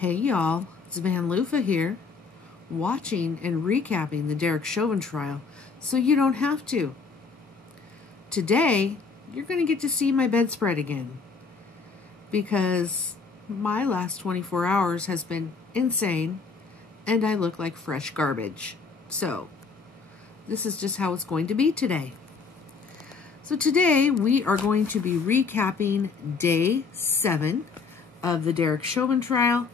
Hey y'all, it's Van Lufa here, watching and recapping the Derek Chauvin trial so you don't have to. Today, you're going to get to see my bedspread again because my last 24 hours has been insane and I look like fresh garbage. So, this is just how it's going to be today. So today, we are going to be recapping day 7 of the Derek Chauvin trial.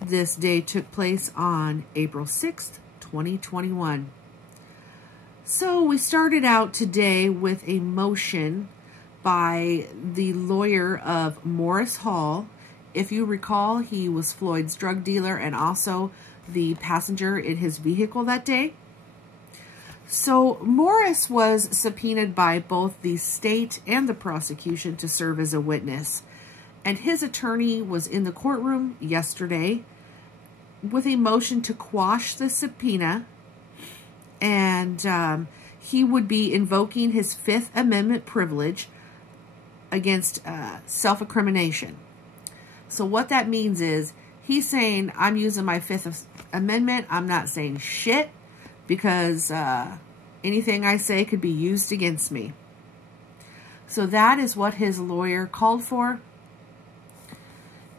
This day took place on April 6th, 2021. So we started out today with a motion by the lawyer of Morris Hall. If you recall, he was Floyd's drug dealer and also the passenger in his vehicle that day. So Morris was subpoenaed by both the state and the prosecution to serve as a witness. And his attorney was in the courtroom yesterday with a motion to quash the subpoena. And he would be invoking his Fifth Amendment privilege against self-incrimination. So what that means is he's saying, I'm using my Fifth Amendment. I'm not saying shit because anything I say could be used against me. So that is what his lawyer called for.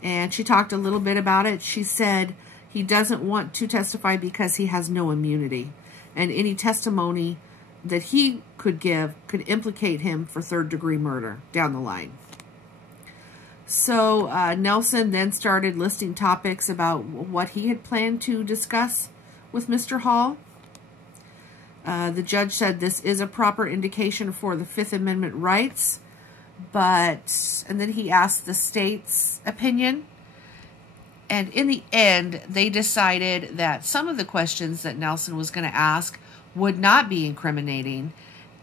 And she talked a little bit about it. She said he doesn't want to testify because he has no immunity. And any testimony that he could give could implicate him for third-degree murder down the line. So Nelson then started listing topics about what he had planned to discuss with Mr. Hall. The judge said this is a proper indication for the Fifth Amendment rights. And then he asked the state's opinion. And in the end, they decided that some of the questions that Nelson was going to ask would not be incriminating.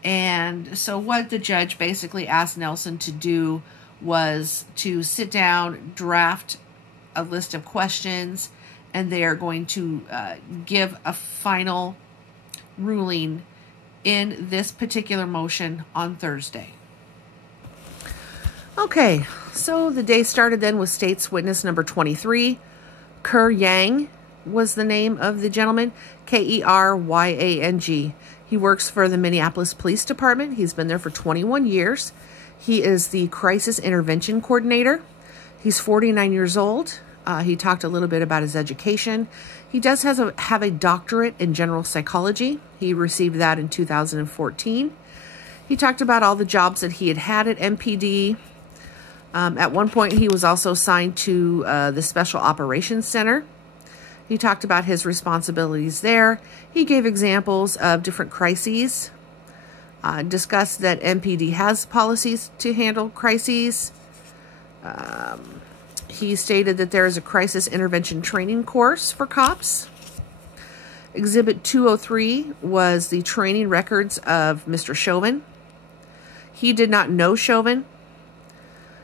And so what the judge basically asked Nelson to do was to sit down, draft a list of questions, and they are going to give a final ruling in this particular motion on Thursday. Okay, so the day started then with state's witness number 23. Kerr Yang was the name of the gentleman, K-E-R-Y-A-N-G. He works for the Minneapolis Police Department. He's been there for 21 years. He is the Crisis Intervention Coordinator. He's 49 years old. He talked a little bit about his education. He does have a doctorate in general psychology. He received that in 2014. He talked about all the jobs that he had at MPD. At one point, he was also assigned to the Special Operations Center. He talked about his responsibilities there. He gave examples of different crises, discussed that MPD has policies to handle crises. He stated that there is a crisis intervention training course for cops. Exhibit 203 was the training records of Mr. Chauvin. He did not know Chauvin.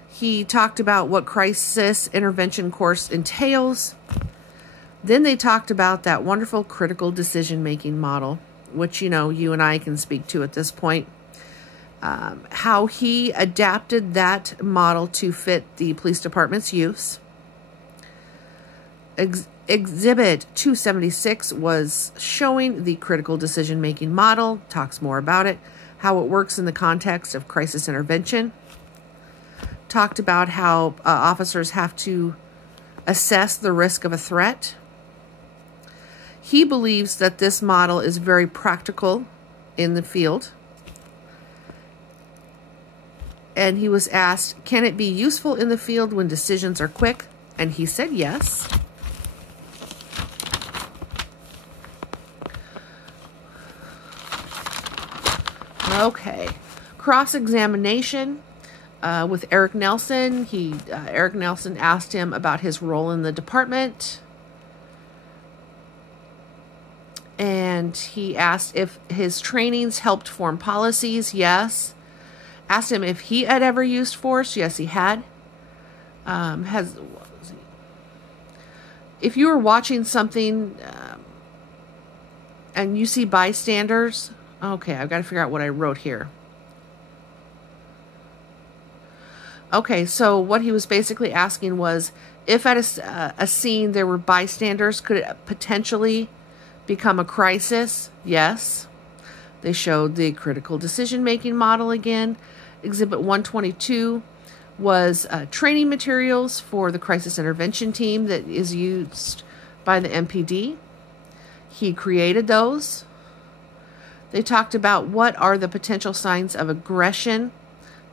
He talked about what crisis intervention course entails. Then they talked about that wonderful critical decision-making model, which, you know, you and I can speak to at this point. How he adapted that model to fit the police department's use. Exhibit 276 was showing the critical decision-making model, talks more about it, how it works in the context of crisis intervention. Talked about how officers have to assess the risk of a threat. He believes that this model is very practical in the field. And he was asked, can it be useful in the field when decisions are quick? And he said yes. Okay. Cross-examination. With Eric Nelson, Eric Nelson asked him about his role in the department. And he asked if his trainings helped form policies. Yes. Asked him if he had ever used force. Yes, he had. If you were watching something and you see bystanders. Okay, I've got to figure out what I wrote here. Okay, so what he was basically asking was, If at a scene there were bystanders, could it potentially become a crisis? Yes. They showed the critical decision-making model again. Exhibit 122 was training materials for the crisis intervention team that is used by the MPD. He created those. They talked about what are the potential signs of aggression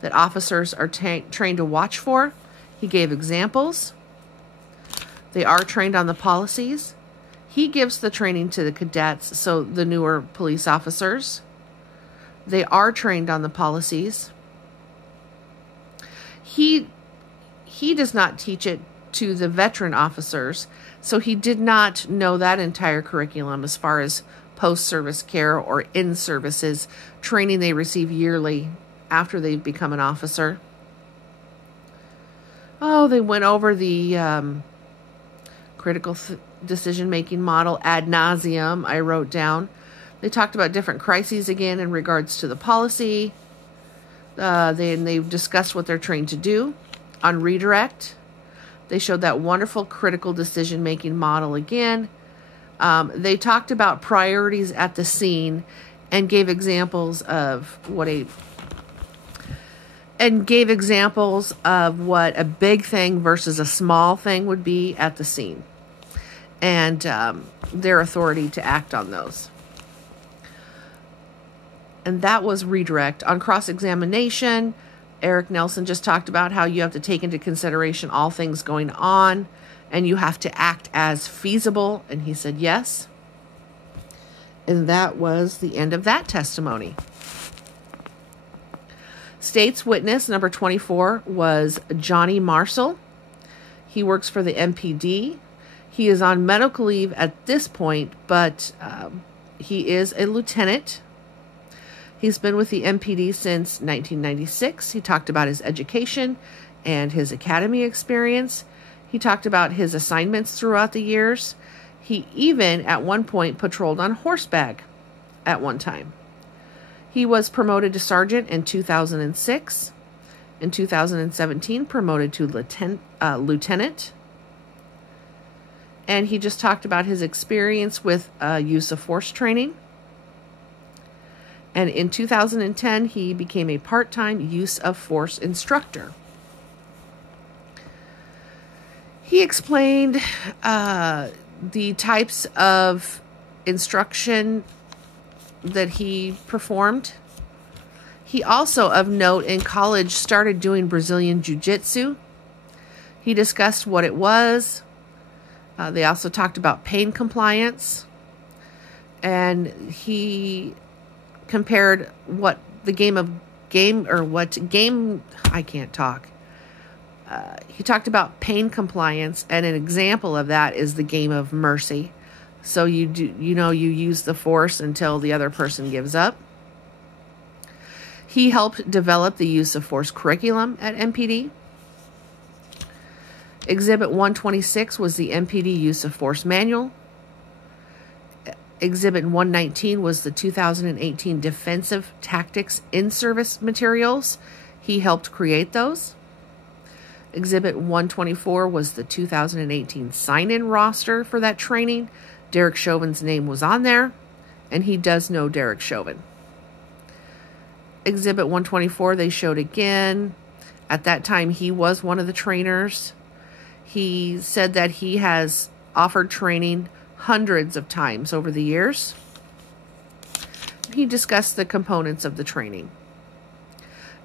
that officers are trained to watch for. He gave examples. They are trained on the policies. He gives the training to the cadets, so the newer police officers. They are trained on the policies. He does not teach it to the veteran officers, so he did not know that entire curriculum as far as post-service care or in-services training they receive yearly after they've become an officer. Oh, they went over the critical decision-making model ad nauseum, I wrote down. They talked about different crises again in regards to the policy. They discussed what they're trained to do. On redirect, they showed that wonderful critical decision-making model again. They talked about priorities at the scene and gave examples of what a big thing versus a small thing would be at the scene, and their authority to act on those. And that was redirect. On cross-examination, Eric Nelson just talked about how you have to take into consideration all things going on and you have to act as feasible. And he said yes. And that was the end of that testimony. State's witness number 24 was Johnny Marshall. He works for the MPD. He is on medical leave at this point, but he is a lieutenant. He's been with the MPD since 1996. He talked about his education and his academy experience. He talked about his assignments throughout the years. He even, at one point, patrolled on horseback at one time. He was promoted to sergeant in 2006. In 2017, promoted to lieutenant. And he just talked about his experience with use of force training. And in 2010, he became a part-time use of force instructor. He explained the types of instruction that he performed. He also, of note, in college started doing Brazilian Jiu-Jitsu. He discussed what it was. They also talked about pain compliance. And he compared what I can't talk. He talked about pain compliance, and an example of that is the game of mercy. So you use the force until the other person gives up. He helped develop the use of force curriculum at MPD. Exhibit 126 was the MPD use of force manual. Exhibit 119 was the 2018 Defensive Tactics in-service materials. He helped create those. Exhibit 124 was the 2018 sign-in roster for that training. Derek Chauvin's name was on there, and he does know Derek Chauvin. Exhibit 124, they showed again. At that time, he was one of the trainers. He said that he has offered training hundreds of times over the years. He discussed the components of the training.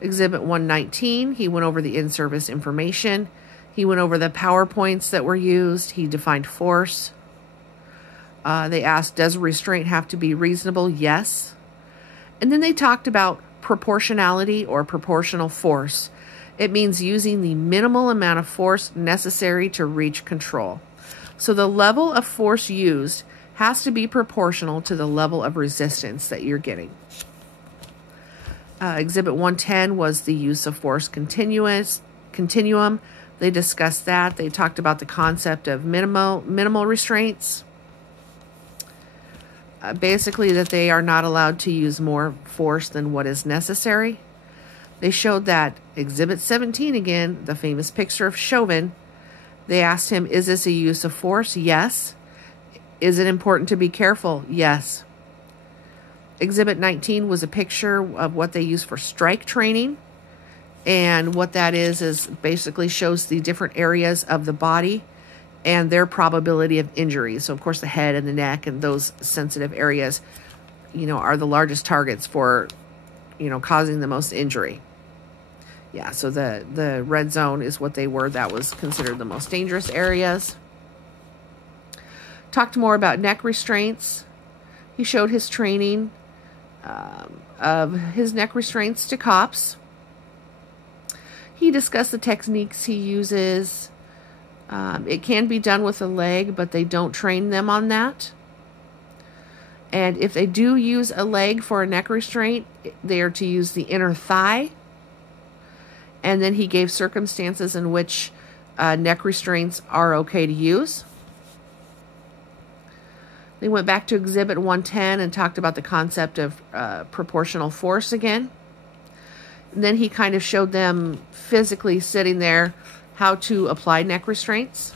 Exhibit 119, he went over the in-service information. He went over the PowerPoints that were used. He defined force. They asked, does restraint have to be reasonable? Yes. And then they talked about proportionality or proportional force. It means using the minimal amount of force necessary to reach control. So the level of force used has to be proportional to the level of resistance that you're getting. Exhibit 110 was the use of force continuum. They discussed that. They talked about the concept of minimal restraints. Basically that they are not allowed to use more force than what is necessary. They showed that Exhibit 17 again, the famous picture of Chauvin, They asked him, is this a use of force? Yes. Is it important to be careful? Yes. Exhibit 19 was a picture of what they use for strike training. And what that is basically shows the different areas of the body and their probability of injury. So, of course, the head and the neck and those sensitive areas, are the largest targets for, causing the most injury. Yeah, so the red zone is what they were. That was considered the most dangerous areas. Talked more about neck restraints. He showed his training of his neck restraints to cops. He discussed the techniques he uses. It can be done with a leg, but they don't train them on that. And if they do use a leg for a neck restraint, they are to use the inner thigh. And then he gave circumstances in which neck restraints are okay to use. They went back to Exhibit 110 and talked about the concept of proportional force again. And then he kind of showed them physically sitting there how to apply neck restraints.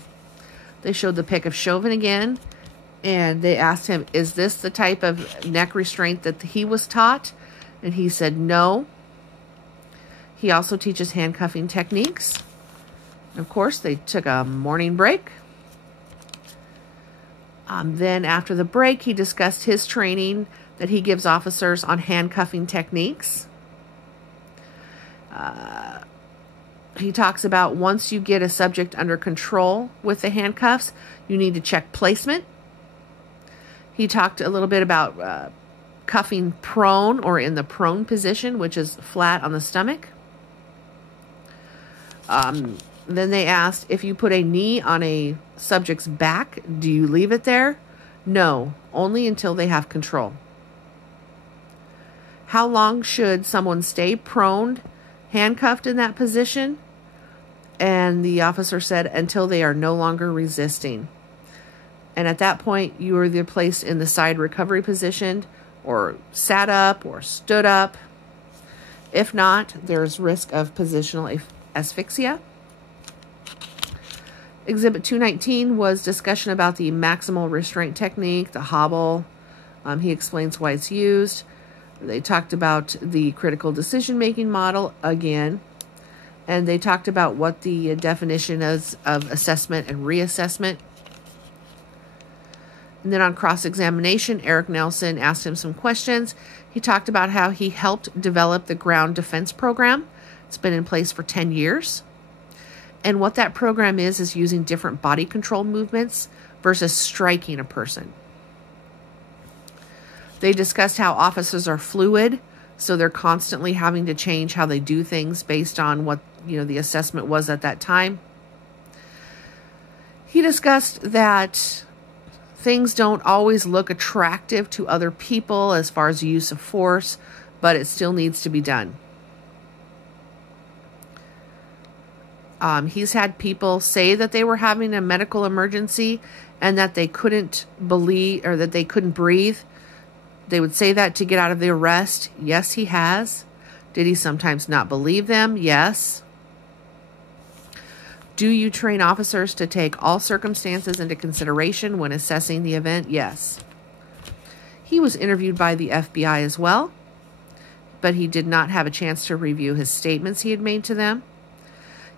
They showed the pic of Chauvin again. And they asked him, is this the type of neck restraint that he was taught? And he said no. He also teaches handcuffing techniques. Of course, they took a morning break. Then after the break, he discussed his training that he gives officers on handcuffing techniques. He talks about once you get a subject under control with the handcuffs, you need to check placement. He talked a little bit about cuffing prone or in the prone position, which is flat on the stomach. Then they asked, if you put a knee on a subject's back, do you leave it there? No, only until they have control. How long should someone stay prone, handcuffed in that position? And the officer said, until they are no longer resisting. And at that point, you are either placed in the side recovery position or sat up or stood up. If not, there's risk of positional asphyxia. Exhibit 219 was discussion about the maximal restraint technique, the hobble. He explains why it's used. They talked about the critical decision-making model again. And they talked about what the definition is of assessment and reassessment. And then on cross-examination, Eric Nelson asked him some questions. He talked about how he helped develop the ground defense program. It's been in place for 10 years. And what that program is using different body control movements versus striking a person. They discussed how officers are fluid, so they're constantly having to change how they do things based on what, the assessment was at that time. He discussed that things don't always look attractive to other people as far as use of force, but it still needs to be done. He's had people say that they were having a medical emergency and that they couldn't believe or that they couldn't breathe. They would say that to get out of the arrest. Yes, he has. Did he sometimes not believe them? Yes. Do you train officers to take all circumstances into consideration when assessing the event? Yes. He was interviewed by the FBI as well, but he did not have a chance to review his statements he had made to them.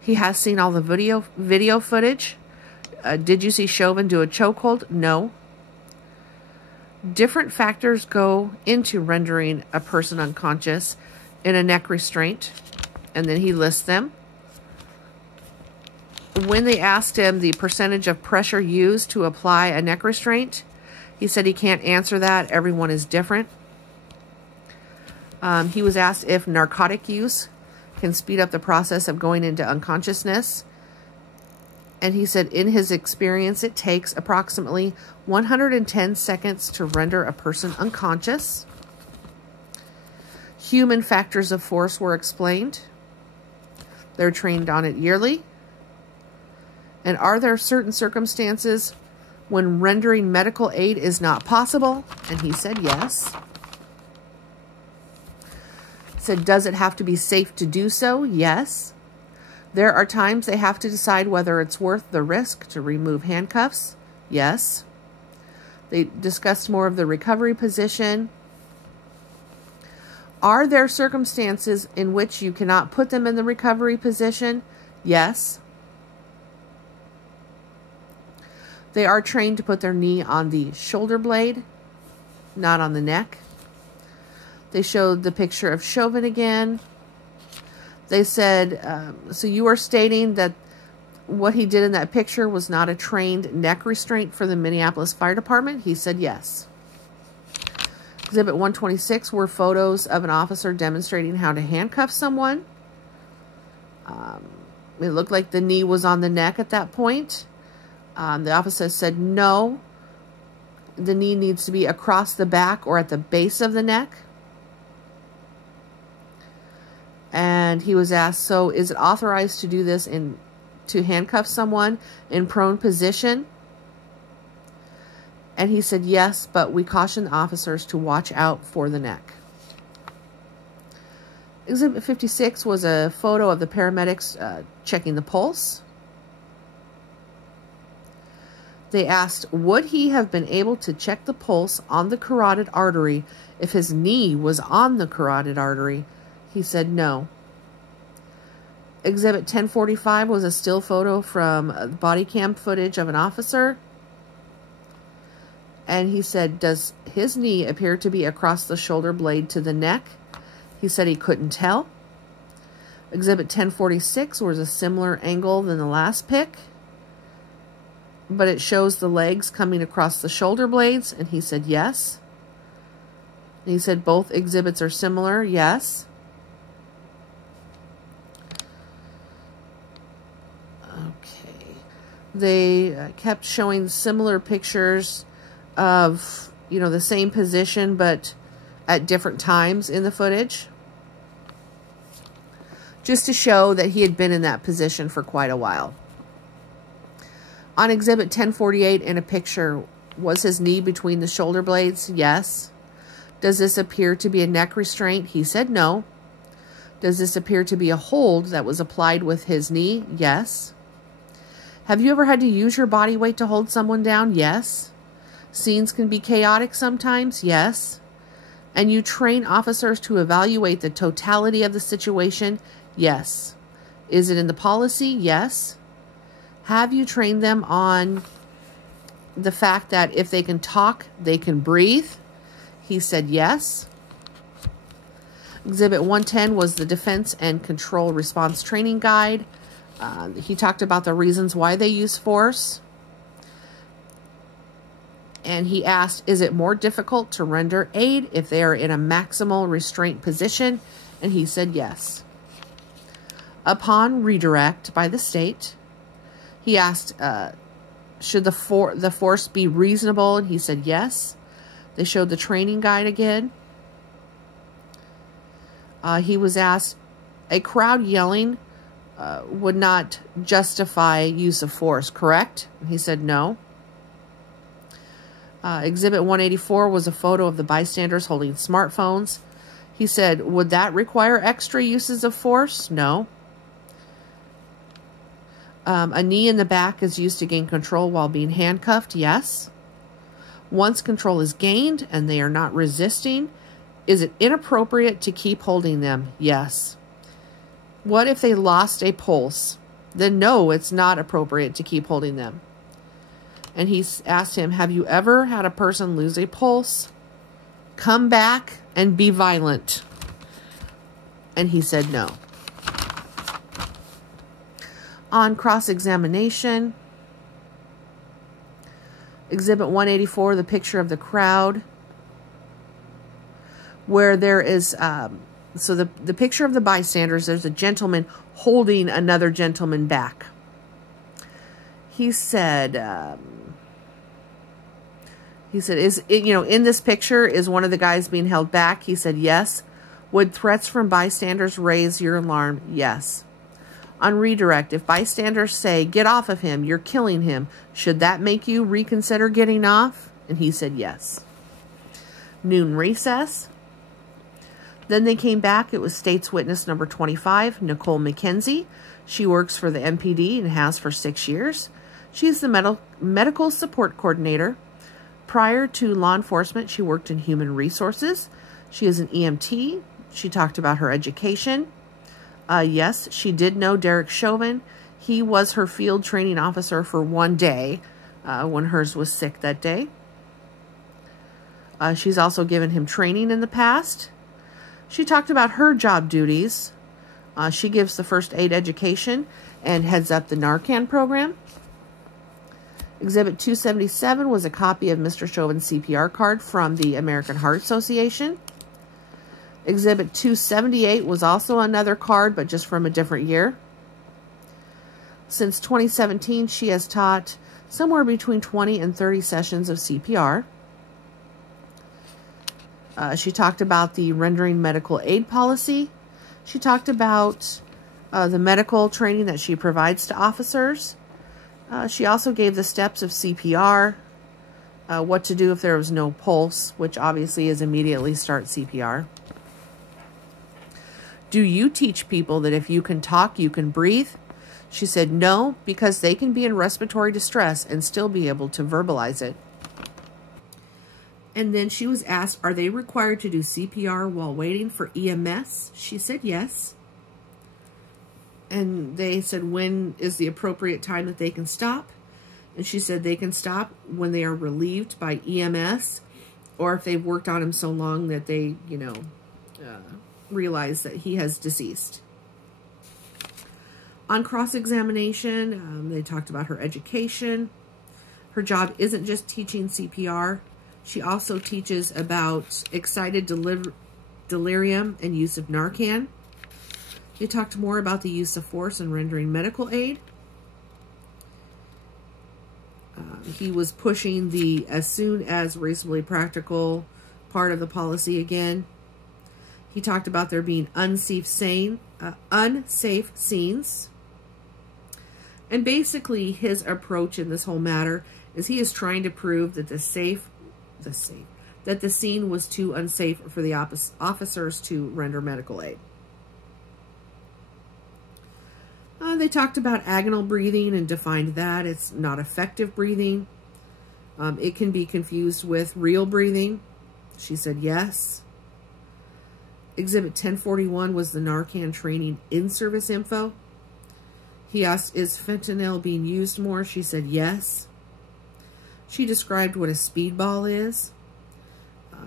He has seen all the video footage. Did you see Chauvin do a chokehold? No. Different factors go into rendering a person unconscious in a neck restraint, and then he lists them. When they asked him the percentage of pressure used to apply a neck restraint, he said he can't answer that. Everyone is different. He was asked if narcotic use can speed up the process of going into unconsciousness. And he said in his experience, it takes approximately 110 seconds to render a person unconscious. Human factors of force were explained. They're trained on it yearly. And are there certain circumstances when rendering medical aid is not possible? And he said yes. Said, does it have to be safe to do so? Yes. There are times they have to decide whether it's worth the risk to remove handcuffs. Yes. They discussed more of the recovery position. Are there circumstances in which you cannot put them in the recovery position? Yes. They are trained to put their knee on the shoulder blade, not on the neck. They showed the picture of Chauvin again. They said, so you are stating that what he did in that picture was not a trained neck restraint for the Minneapolis Fire Department? He said yes. Exhibit 126 were photos of an officer demonstrating how to handcuff someone. It looked like the knee was on the neck at that point. The officer said no. The knee needs to be across the back or at the base of the neck. And he was asked, so is it authorized to do this to handcuff someone in prone position? And he said yes, but we caution the officers to watch out for the neck. Exhibit 56 was a photo of the paramedics checking the pulse. They asked, would he have been able to check the pulse on the carotid artery if his knee was on the carotid artery? He said no. Exhibit 1045 was a still photo from body cam footage of an officer. And he said, does his knee appear to be across the shoulder blade to the neck? He said he couldn't tell. Exhibit 1046 was a similar angle than the last pic, but it shows the legs coming across the shoulder blades, and he said yes. And he said both exhibits are similar, yes. Okay. They kept showing similar pictures of, you know, the same position, but at different times in the footage, just to show that he had been in that position for quite a while. On Exhibit 1048 in a picture, was his knee between the shoulder blades? Yes. Does this appear to be a neck restraint? He said no. Does this appear to be a hold that was applied with his knee? Yes. Have you ever had to use your body weight to hold someone down? Yes. Scenes can be chaotic sometimes? Yes. And you train officers to evaluate the totality of the situation? Yes. Is it in the policy? Yes. Have you trained them on the fact that if they can talk, they can breathe? He said yes. Exhibit 110 was the Defense and Control Response Training Guide. He talked about the reasons why they use force. And he asked, is it more difficult to render aid if they are in a maximal restraint position? And he said yes. Upon redirect by the state, he asked, should the force be reasonable? And he said yes. They showed the training guide again. He was asked, a crowd yelling would not justify use of force, correct? And he said no. Exhibit 184 was a photo of the bystanders holding smartphones. He said, would that require extra uses of force? No. A knee in the back is used to gain control while being handcuffed? Yes. Once control is gained and they are not resisting, is it inappropriate to keep holding them? Yes. What if they lost a pulse? Then no, it's not appropriate to keep holding them. And he asked him, have you ever had a person lose a pulse, come back, and be violent? And he said no. On cross-examination, Exhibit 184, the picture of the crowd, where there is, so the picture of the bystanders, there's a gentleman holding another gentleman back. He said, is it, in this picture, is one of the guys being held back? He said, yes. Would threats from bystanders raise your alarm? Yes. On redirect, if bystanders say, get off of him, you're killing him, should that make you reconsider getting off? And he said, yes. Noon recess. Then they came back. It was State's Witness number 25, Nicole McKenzie. She works for the MPD and has for 6 years. She's the medical support coordinator. Prior to law enforcement, she worked in human resources. She is an EMT. She talked about her education. Yes, she did know Derek Chauvin. He was her field training officer for 1 day when hers was sick that day. She's also given him training in the past. She talked about her job duties. She gives the first aid education and heads up the Narcan program. Exhibit 277 was a copy of Mr. Chauvin's CPR card from the American Heart Association. Exhibit 278 was also another card, but just from a different year. Since 2017, she has taught somewhere between 20 and 30 sessions of CPR. She talked about the rendering medical aid policy. She talked about the medical training that she provides to officers. She also gave the steps of CPR, what to do if there was no pulse, which obviously is immediately start CPR. Do you teach people that if you can talk, you can breathe? She said no, because they can be in respiratory distress and still be able to verbalize it. And then she was asked, are they required to do CPR while waiting for EMS? She said yes. And they said, when is the appropriate time that they can stop? And she said they can stop when they are relieved by EMS, or if they've worked on him so long that they, realize that he has deceased. On cross-examination, they talked about her education. Her job isn't just teaching CPR. She also teaches about excited delirium and use of Narcan. They talked more about the use of force and rendering medical aid. He was pushing the as soon as reasonably practical part of the policy again. He talked about there being unsafe scenes. And basically his approach in this whole matter is he is trying to prove that the scene was too unsafe for the officers to render medical aid. They talked about agonal breathing and defined that. It's not effective breathing. It can be confused with real breathing. She said yes. Exhibit 1041 was the Narcan training in-service info. He asked, is fentanyl being used more? She said yes. She described what a speedball is.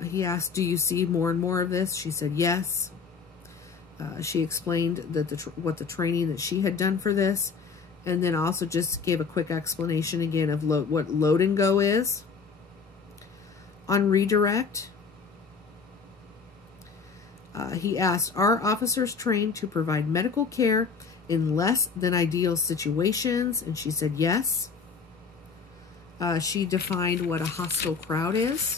He asked, do you see more and more of this? She said yes. She explained that what the training that she had done for this, and then also just gave a quick explanation again of what load and go is. On redirect, he asked, are officers trained to provide medical care in less than ideal situations? And she said yes. She defined what a hostile crowd is.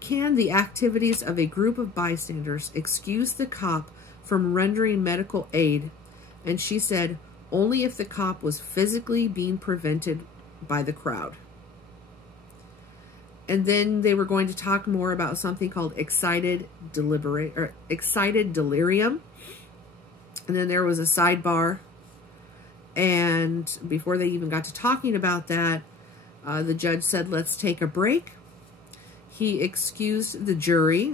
Can the activities of a group of bystanders excuse the cop from rendering medical aid? And she said, only if the cop was physically being prevented by the crowd. And then they were going to talk more about something called excited delirium. And then there was a sidebar. And before they even got to talking about that, the judge said, let's take a break. He excused the jury